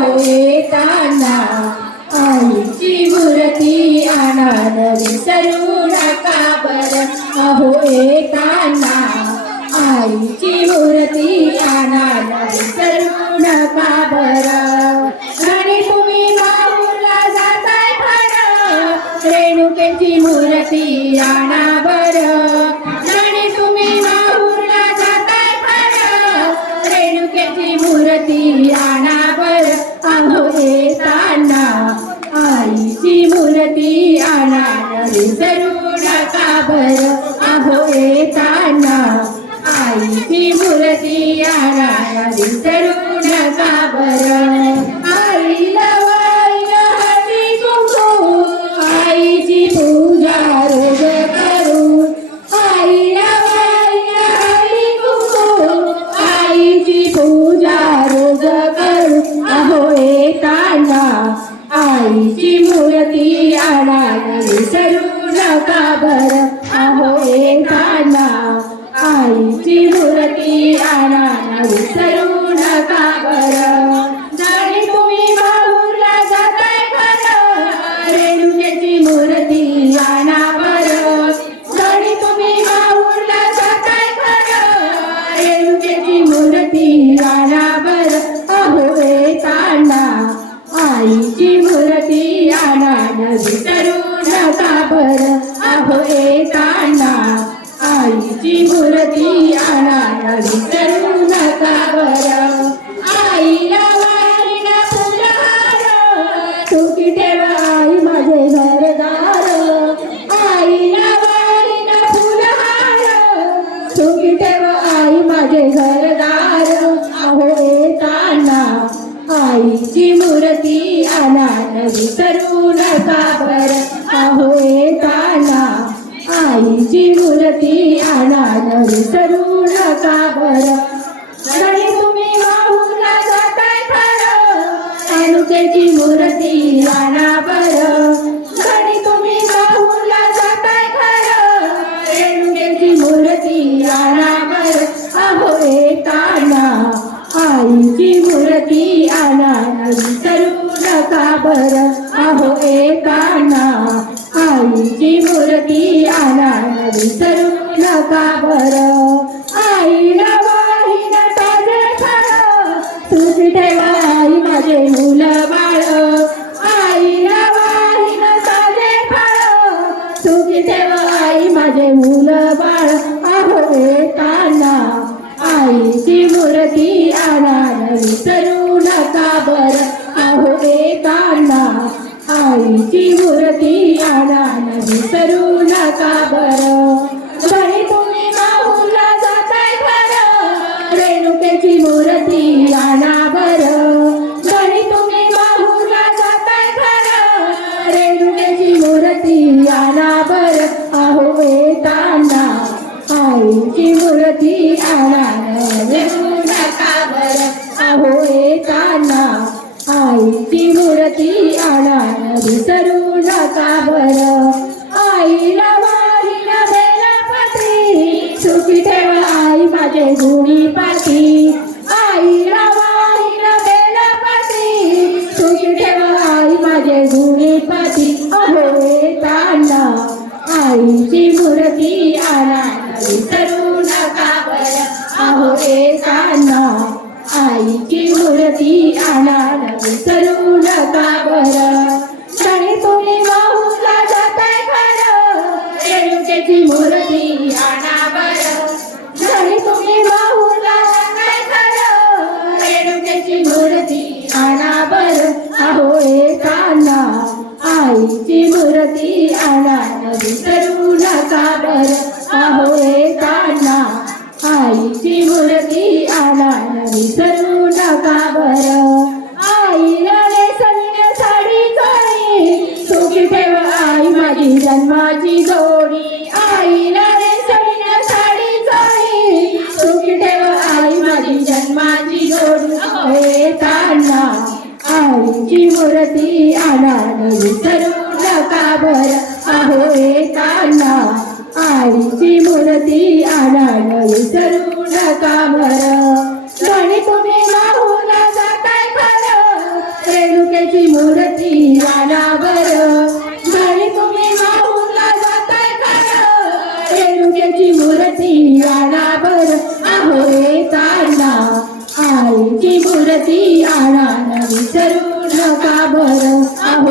पाहताना आईची मूर्ती आनंद विसरू नका बर. अहो येताना आईची मूर्ती आनंद विसरू नका बरं. विसरू नका बर अहो येताना आईची मूर्ती आणा विसरू नका बर. आईला वारीला फुलहार तुकी आईची मूर्ती आला विसरू नका बर. अहो येताना आईची मूर्ती आला विसरू नका बर. आणि तुम्ही माहूरला जाताय खरं. रेणुकेची मूर्ती आणा बर. आणि तुम्ही माहूरला जाताय खरं. रेणुकेची मूर्ती आणा बर. अहो येताना बर आहो एकाना. आईची मूर्ती आला विसरू नका बर. आईला वाहिना ताजे तुझी ठेवा आई माझे मुलं बाळ. आईला वाहिन ताजे तुझी ठेवा आई माझे मुलं बाळ. आहो एकाना. आईची मूर्ती आणा विसरू नका बरं. आईची मूर्ती आणा विसरू नका बर. जरी तुम्ही माऊला जाताय खरं. रेणुकेची मूर्ती आणा बर. जरी तुम्ही माऊला जाताय खरं. रेणुकेची मूर्ती आणा बर. आहो वेताना आईची मूर्ती आणा माझे गुणी पाठी अहो येताना आईची मूर्ती आणा विसरू नका बर. अहो येताना आईची मूर्ती आणा विसरू नका बर. जन्माची जोडी आईला नेसविण्या साडी चोळी सुखी ठेव आई माझी जन्माची जोडी. काढला आईची मूर्ती आला विसरू नका बर अहो काढला आईची मूर्ती आणा. विसरू नका बर आणि तुम्ही माहूरला जाताय खरं. रेणुकेची मूर्ती आणा मूर्ती आणा न विसरू नका बर. अहो